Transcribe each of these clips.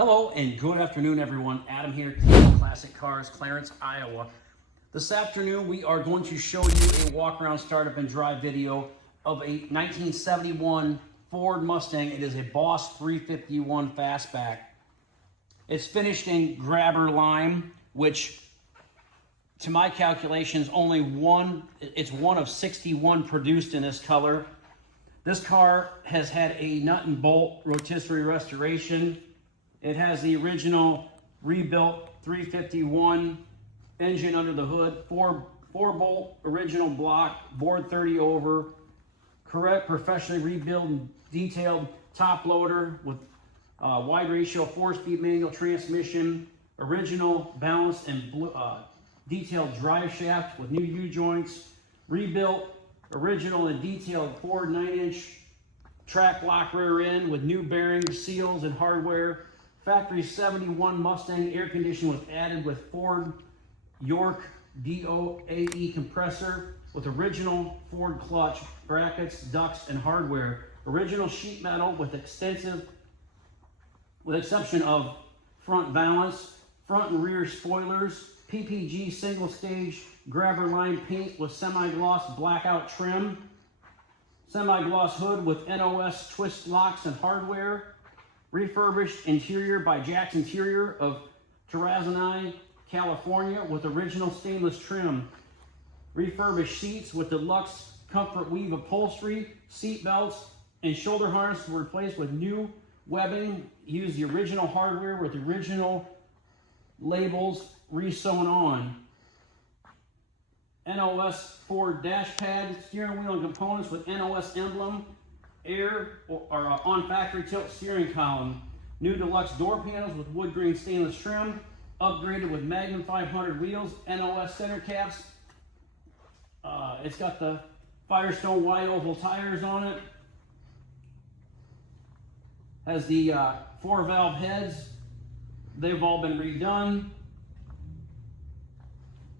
Hello and good afternoon, everyone. Adam here, Kinion Classic Cars, Clarence, Iowa. This afternoon, we are going to show you a walk-around startup and drive video of a 1971 Ford Mustang. It is a Boss 351 Fastback. It's finished in grabber lime, which, to my calculations, it's one of 61 produced in this color. This car has had a nut and bolt rotisserie restoration. It has the original rebuilt 351 engine under the hood, four bolt original block, board 30 over, correct professionally rebuilt and detailed top loader with wide ratio 4-speed manual transmission, original balanced and detailed drive shaft with new U-joints, rebuilt original and detailed Ford 9-inch track lock rear end with new bearings, seals, and hardware. Factory 71 Mustang air conditioning was added with Ford York DOAE compressor with original Ford clutch, brackets, ducts, and hardware. Original sheet metal with exception of front valance, front and rear spoilers, PPG single stage grabber line paint with semi-gloss blackout trim, semi-gloss hood with NOS twist locks and hardware, refurbished interior by Jack's Interior of Terrazani, California with original stainless trim, refurbished seats with deluxe comfort weave upholstery, seat belts, and shoulder harness were replaced with new webbing. Use the original hardware with the original labels re-sewn on. NOS Ford dash pad, steering wheel and components with NOS emblem, air or on factory tilt steering column, new deluxe door panels with wood grain stainless trim, upgraded with Magnum 500 wheels, NOS center caps. It's got the Firestone wide oval tires on it. Has the 4-valve heads. They've all been redone.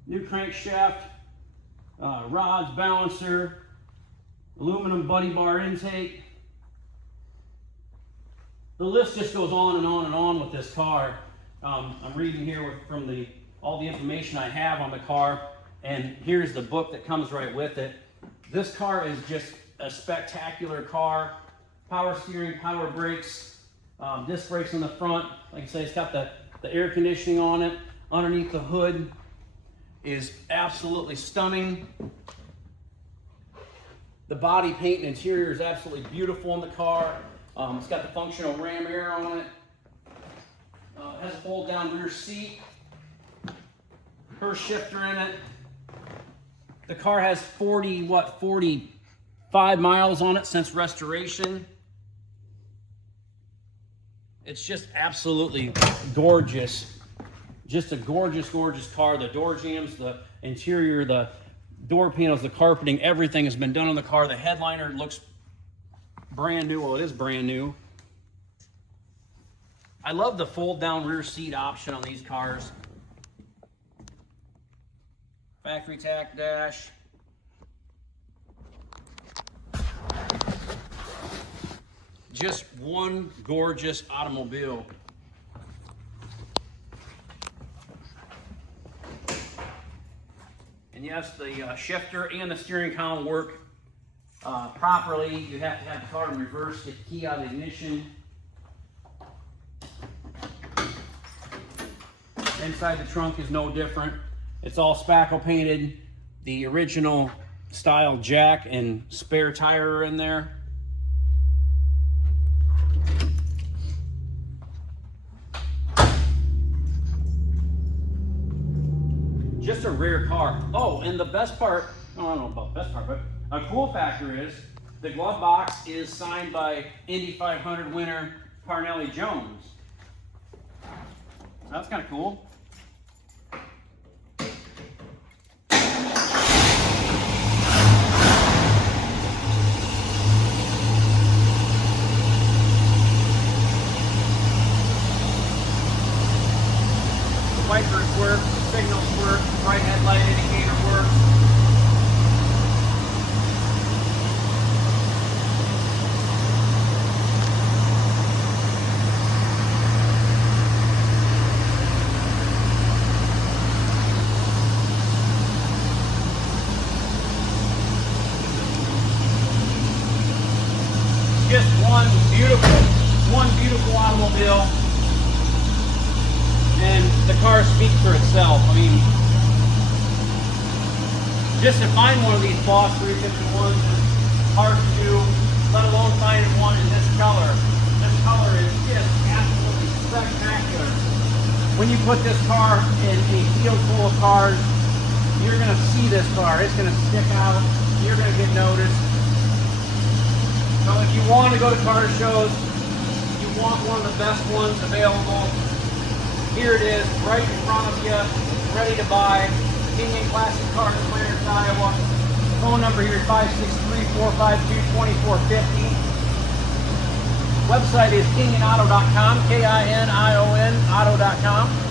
New crankshaft, rods, balancer, aluminum buddy bar intake. The list just goes on and on and on with this car. I'm reading here from all the information I have on the car, and here's the book that comes right with it. This car is just a spectacular car. Power steering, power brakes, disc brakes on the front. Like I say, it's got the air conditioning on it. Underneath the hood is absolutely stunning. The body paint and interior is absolutely beautiful in the car. It's got the functional ram air on it. It has a fold down rear seat. Her shifter in it. The car has 45 miles on it since restoration. It's just absolutely gorgeous. Just a gorgeous, gorgeous car. The door jambs, the interior, the door panels, the carpeting, everything has been done on the car. The headliner looks brand new. Well, it is brand new. I love the fold down rear seat option on these cars. Factory tack dash. Just one gorgeous automobile. And yes, the shifter and the steering column work properly. You have to have the car in reverse, get the key out of the ignition. Inside the trunk is no different. It's all spackle painted. The original style jack and spare tire are in there. Just a rare car. Oh, and the best part, I don't know about the best part, but a cool factor is the glove box is signed by Indy 500 winner Parnelli Jones. That's kind of cool. The wipers work, the signals work, the right headlight indicator works. still. And the car speaks for itself. I mean, just to find one of these Boss 351s is hard to do, let alone find one in this color. This color is just absolutely spectacular. When you put this car in a field full of cars, you're going to see this car. It's going to stick out. You're going to get noticed. So if you want to go to car shows, you want one of the best ones available, here it is, right in front of you, ready to buy. Kinion Classic Cars, Clarence, Iowa. Phone number here is 563-452-2450. Website is kinionauto.com, K-I-N-I-O-N, auto.com.